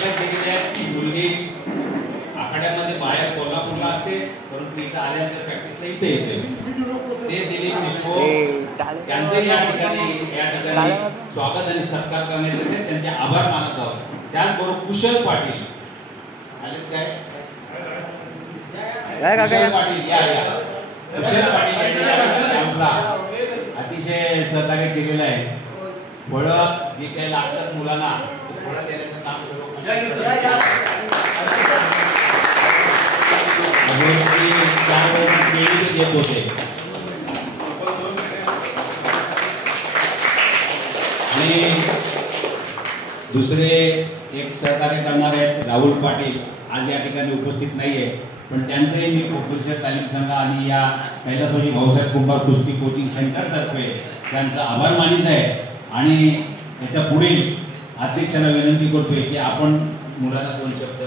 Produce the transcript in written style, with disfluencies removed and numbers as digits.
पहिला केलेली आहे. मुलगी आखाड्यामध्ये बाहेर कोल्हापूरला असते, परंतु इथं आल्यानंतर प्रॅक्टिसला इथे येते. ते दिलीप देशमुख त्यांचे या ठिकाणी स्वागत आणि सत्कार करण्यात येते. त्यांचे आभार मानत आहोत. त्याचबरोबर कुशल पाटील आले काय? कुशल पाटील या कुशल पाटील यांनी अतिशय सहकार्य केलेलं आहे. फळं जे काही लागतात मुलांना फळं देण्याचं काम येत होते. आणि दुसरे एक सहकार्य करणारे आहेत राहुल पाटील, आज या ठिकाणी उपस्थित नाहीये, पण त्यांचंही मी कोकणच्या तालीम संघ आणि या कैलासवासी भाऊसाहेब कुंभार कुस्ती कोचिंग सेंटर तर्फे त्यांचा आभार मानित आहे. आणि याच्या पुढील अध्यक्षांना विनंती करतोय की आपण मुलांना 2 शब्द